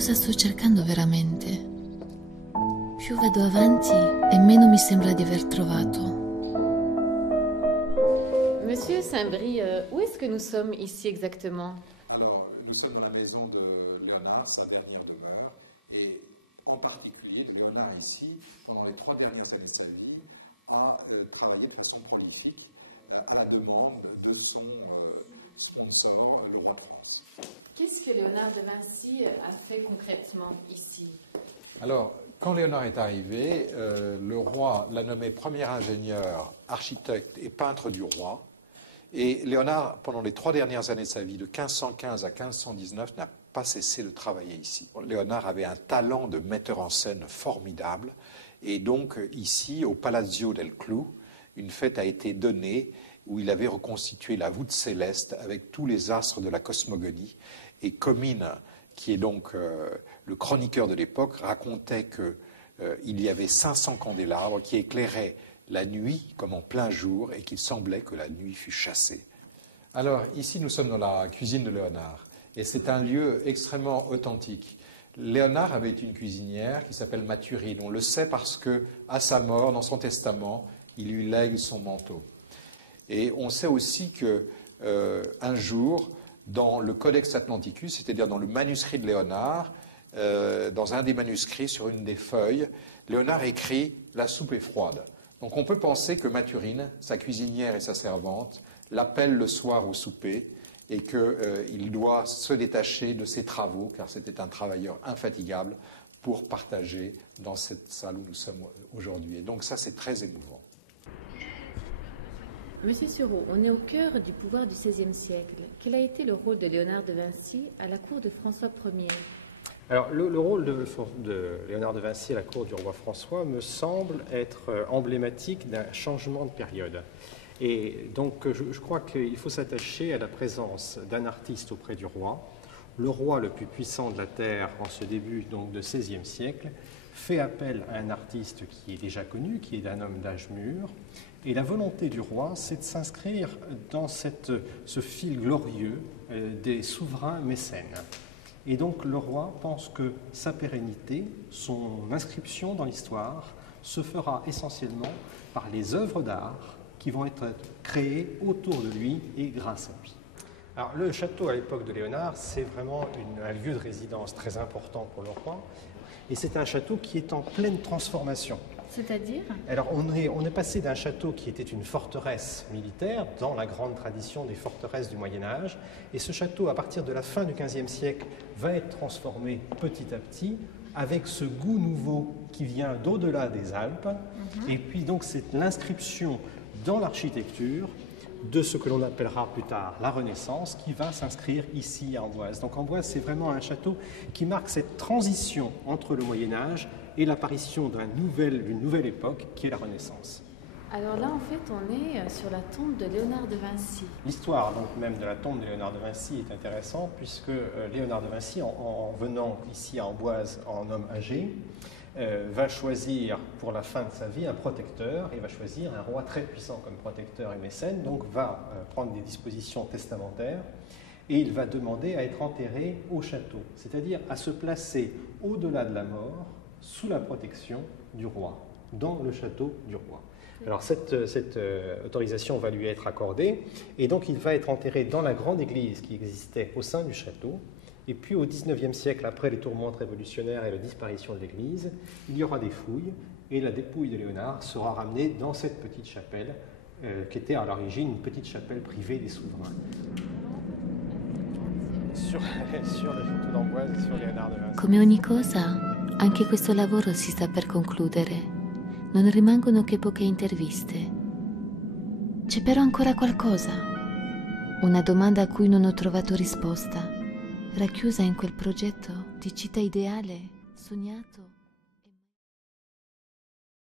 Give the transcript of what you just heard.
cosa sto cercando veramente? Più vado avanti e meno mi sembra di aver trovato. Monsieur Saint-Brie, où est-ce que nous sommes ici exactement? Alors, nous sommes dans la maison de Léonard, sa dernière demeure, et en particulier de Léonard ici, pendant les 3 dernières années de sa vie, a travaillé de façon prolifique à la demande de son sponsor, le roi de France. Qu'est-ce que Léonard de Vinci a fait concrètement ici? Alors, quand Léonard est arrivé, le roi l'a nommé premier ingénieur, architecte et peintre du roi. Et Léonard, pendant les 3 dernières années de sa vie, de 1515 à 1519, n'a pas cessé de travailler ici. Léonard avait un talent de metteur en scène formidable. Et donc, ici, au Palazzo del Clou, une fête a été donnée où il avait reconstitué la voûte céleste avec tous les astres de la cosmogonie. Et Comines, qui est donc le chroniqueur de l'époque, racontait qu'il y avait 500 candélabres qui éclairaient la nuit comme en plein jour et qu'il semblait que la nuit fût chassée. Alors, ici, nous sommes dans la cuisine de Léonard et c'est un lieu extrêmement authentique. Léonard avait une cuisinière qui s'appelle Mathurine. On le sait parce que, à sa mort, dans son testament, il lui lègue son manteau. Et on sait aussi qu'un jour, dans le Codex Atlanticus, c'est-à-dire dans le manuscrit de Léonard, dans un des manuscrits, sur une des feuilles, Léonard écrit « La soupe est froide ». Donc on peut penser que Mathurine, sa cuisinière et sa servante, l'appellent le soir au souper et qu'il doit se détacher de ses travaux, car c'était un travailleur infatigable, pour partager dans cette salle où nous sommes aujourd'hui. Et donc ça, c'est très émouvant. Monsieur Sureau, on est au cœur du pouvoir du XVIe siècle. Quel a été le rôle de Léonard de Vinci à la cour de François Ier? Alors, le rôle de Léonard de Vinci à la cour du roi François me semble être emblématique d'un changement de période. Et donc, je crois qu'il faut s'attacher à la présence d'un artiste auprès du roi. Le roi le plus puissant de la Terre en ce début donc, de XVIe siècle fait appel à un artiste qui est déjà connu, qui est un homme d'âge mûr. Et la volonté du roi, c'est de s'inscrire dans ce fil glorieux des souverains mécènes. Et donc le roi pense que sa pérennité, son inscription dans l'histoire, se fera essentiellement par les œuvres d'art qui vont être créées autour de lui et grâce à lui. Alors le château à l'époque de Léonard, c'est vraiment un lieu de résidence très important pour le roi. Et c'est un château qui est en pleine transformation. C'est-à-dire? Alors on est passé d'un château qui était une forteresse militaire dans la grande tradition des forteresses du Moyen-Âge, et ce château, à partir de la fin du XVe siècle, va être transformé petit à petit avec ce goût nouveau qui vient d'au-delà des Alpes, et puis donc c'est l'inscription dans l'architecture de ce que l'on appellera plus tard la Renaissance, qui va s'inscrire ici à Amboise. Donc Amboise, c'est vraiment un château qui marque cette transition entre le Moyen-Âge et l'apparition d'une nouvelle époque, qui est la Renaissance. Alors là, en fait, on est sur la tombe de Léonard de Vinci. L'histoire donc même de la tombe de Léonard de Vinci est intéressante, puisque Léonard de Vinci, en venant ici à Amboise en homme âgé, va choisir pour la fin de sa vie un protecteur, et va choisir un roi très puissant comme protecteur et mécène, donc va prendre des dispositions testamentaires, et il va demander à être enterré au château, c'est-à-dire à se placer au-delà de la mort, sous la protection du roi, dans le château du roi. Alors cette autorisation va lui être accordée, et donc il va être enterré dans la grande église qui existait au sein du château. Et puis au XIXe siècle, après les tourmentes révolutionnaires et la disparition de l'église, il y aura des fouilles, et la dépouille de Léonard sera ramenée dans cette petite chapelle, qui était à l'origine une petite chapelle privée des souverains. Sur le château d'Amboise et sur Léonard de Vinci. Come ogni cosa, anche questo lavoro si sta per concludere. Non rimangono che poche interviste. C'è però ancora qualcosa. Una domanda a cui non ho trovato risposta, racchiusa in quel progetto di città ideale sognato.